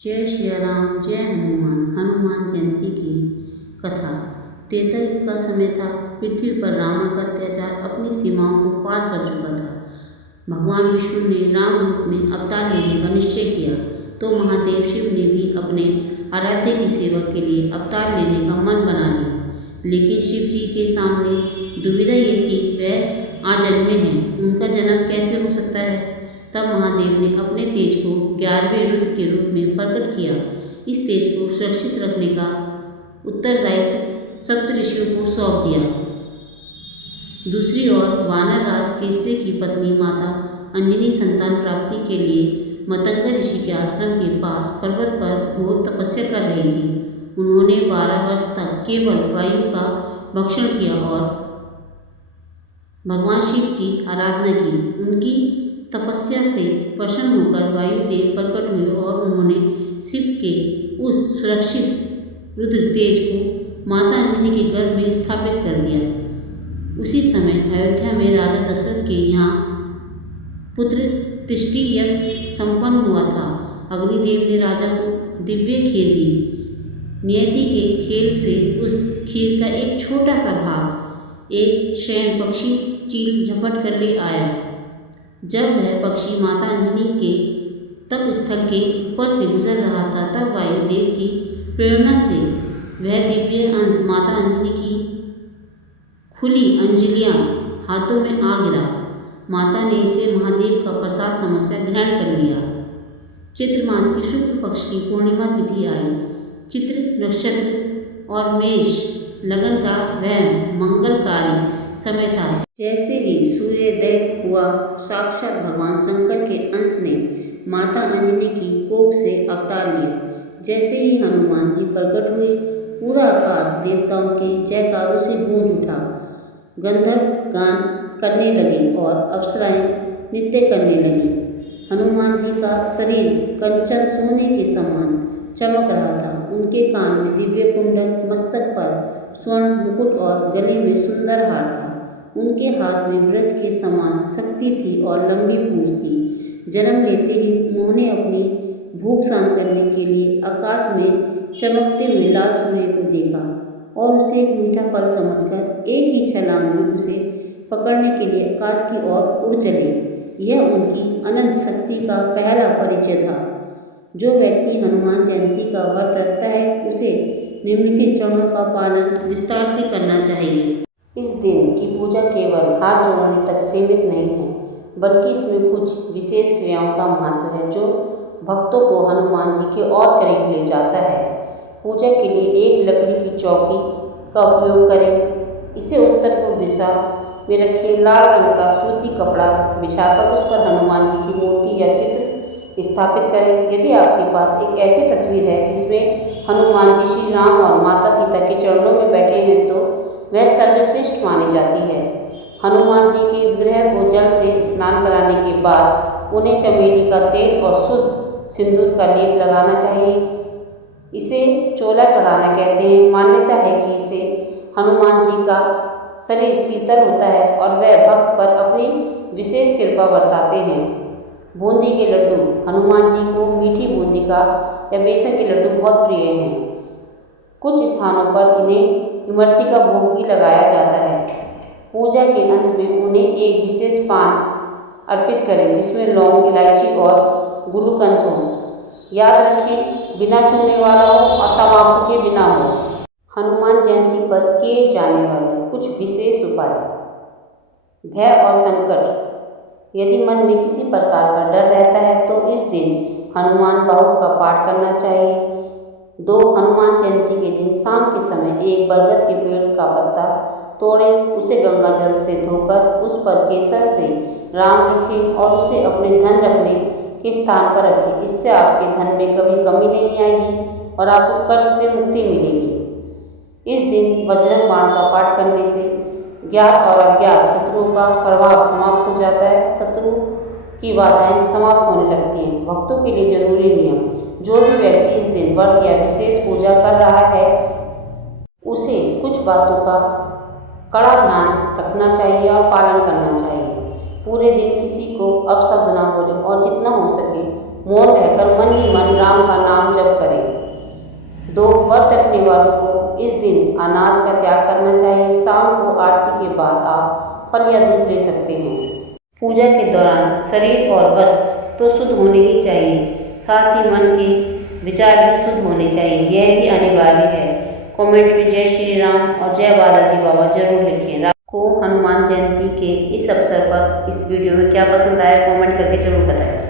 जय श्री राम जय हनुमान। हनुमान जयंती की कथा। त्रेता युग का समय था। पृथ्वी पर रावण का अत्याचार अपनी सीमाओं को पार कर चुका था। भगवान विष्णु ने राम रूप में अवतार लेने का निश्चय किया तो महादेव शिव ने भी अपने आराध्य की सेवा के लिए अवतार लेने का मन बना लिया। लेकिन शिव जी के सामने दुविधा ये थी, वह आजन्मे हैं, उनका जन्म कैसे हो सकता है। तब महादेव ने अपने तेज को 11वें रुद्र के रूप में प्रकट किया। इस तेज को सुरक्षित रखने का उत्तरदायित्व सप्त ऋषियों को सौंप दिया। दूसरी ओर वानर राज केसरी की पत्नी माता अंजनी संतान प्राप्ति के लिए मतंगा ऋषि के आश्रम के पास पर्वत पर घोर तपस्या कर रही थी। उन्होंने 12 वर्ष तक केवल वायु का भक्षण किया और भगवान शिव की आराधना की। उनकी तपस्या से प्रसन्न होकर वायुदेव प्रकट हुए और उन्होंने शिव के उस सुरक्षित रुद्र तेज को माता अंजनी के गर्भ में स्थापित कर दिया। उसी समय अयोध्या में राजा दशरथ के यहाँ पुत्र तिष्टि यज्ञ संपन्न हुआ था। अग्निदेव ने राजा को दिव्य खीर दी। नियति के खेल से उस खीर का एक छोटा सा भाग एक शयन पक्षी चील झपट कर ले आया। जब वह पक्षी माता अंजनी के तप स्थल के ऊपर से गुजर रहा था, तब वायुदेव की प्रेरणा से वह दिव्य अंश माता अंजनी की खुली अंजलियां हाथों में आ गिरा। माता ने इसे महादेव का प्रसाद समझकर ग्रहण कर लिया। चित्र मास की शुक्ल पक्ष की पूर्णिमा तिथि आई। चित्र नक्षत्र और मेष लगन का वह मंगलकारी समय था। जैसे ही सूर्योदय हुआ, साक्षात भगवान शंकर के अंश ने माता अंजनी की कोख से अवतार लिया। जैसे ही हनुमान जी प्रकट हुए, पूरा आकाश देवताओं के जयकारों से गूंज उठा। गंधर्व गान करने लगे और अप्सराएं नृत्य करने लगी। हनुमान जी का शरीर कंचन सोने के समान चमक रहा था। उनके कान में दिव्य कुंडल, मस्तक पर स्वर्ण मुकुट और गले में सुंदर हार था। उनके हाथ में वृक्ष के समान शक्ति थी और लंबी पूंछ थी। जन्म लेते ही उन्होंने अपनी भूख शांत करने के लिए आकाश में चमकते हुए लाल सूर्य को देखा और उसे एक मीठा फल समझकर एक ही छलांग में उसे पकड़ने के लिए आकाश की ओर उड़ चले। यह उनकी अनंत शक्ति का पहला परिचय था। जो व्यक्ति हनुमान जयंती का व्रत रखता है, उसे निम्नलिखित चरणों का पालन विस्तार से करना चाहिए। इस दिन की पूजा केवल हाथ जोड़ने तक सीमित नहीं है, बल्कि इसमें कुछ विशेष क्रियाओं का महत्व है जो भक्तों को हनुमान जी के और करीब ले जाता है। पूजा के लिए एक लकड़ी की चौकी का उपयोग करें। इसे उत्तर पूर्व दिशा में रखे लाल रंग का सूती कपड़ा बिछाकर उस पर हनुमान जी की मूर्ति या चित्र स्थापित करें। यदि आपके पास एक ऐसी तस्वीर है जिसमें हनुमान जी श्री राम और माता सीता के चरणों में बैठे हैं, तो वह सर्वश्रेष्ठ मानी जाती है। हनुमान जी के विग्रह को जल से स्नान कराने के बाद उन्हें चमेली का तेल और शुद्ध सिंदूर का लेप लगाना चाहिए। इसे चोला चढ़ाना कहते हैं। मान्यता है कि इसे हनुमान जी का शरीर शीतल होता है और वह भक्त पर अपनी विशेष कृपा बरसाते हैं। बूंदी के लड्डू। हनुमान जी को मीठी बूंदी का या बेसन के लड्डू बहुत प्रिय हैं। कुछ स्थानों पर इन्हें इमरती का भोग भी लगाया जाता है। पूजा के अंत में उन्हें एक विशेष पान अर्पित करें जिसमें लौंग, इलायची और गुलकंद हो। याद रखें, बिना चूने वाला हो और तंबाकू के बिना हो। हनुमान जयंती पर किए जाने वाले कुछ विशेष उपाय। भय और संकट। यदि मन में किसी प्रकार का डर रहता है तो इस दिन हनुमान बाहु का पाठ करना चाहिए। 2. हनुमान जयंती के दिन शाम के समय एक बरगद के पेड़ का पत्ता तोड़ें, उसे गंगा जल से धोकर उस पर केसर से राम लिखें और उसे अपने धन रखने के स्थान पर रखें। इससे आपके धन में कभी कमी नहीं आएगी और आपको कर्ज से मुक्ति मिलेगी। इस दिन वज्रंग बाण का पाठ करने से ज्ञात और अज्ञात शत्रुओं का प्रभाव समाप्त हो जाता है। शत्रु की बाधाएं समाप्त होने लगती हैं। भक्तों के लिए जरूरी नियम। जो भी व्यक्ति इस दिन व्रत या विशेष पूजा कर रहा है, उसे कुछ बातों का कड़ा ध्यान रखना चाहिए और पालन करना चाहिए। पूरे दिन किसी को अपशब्द ना बोले और जितना हो सके मौन रहकर मन ही मन राम का नाम 2 व्रत रखने वालों को इस दिन अनाज का त्याग करना चाहिए। शाम को आरती के बाद आप फल या दूध ले सकते हैं। पूजा के दौरान शरीर और वस्त्र तो शुद्ध होने ही चाहिए, साथ ही मन के विचार भी शुद्ध होने चाहिए, यह भी अनिवार्य है। कमेंट में जय श्री राम और जय बालाजी बाबा जरूर लिखें। आपको हनुमान जयंती के इस अवसर पर इस वीडियो में क्या पसंद आया कमेंट करके जरूर बताएं।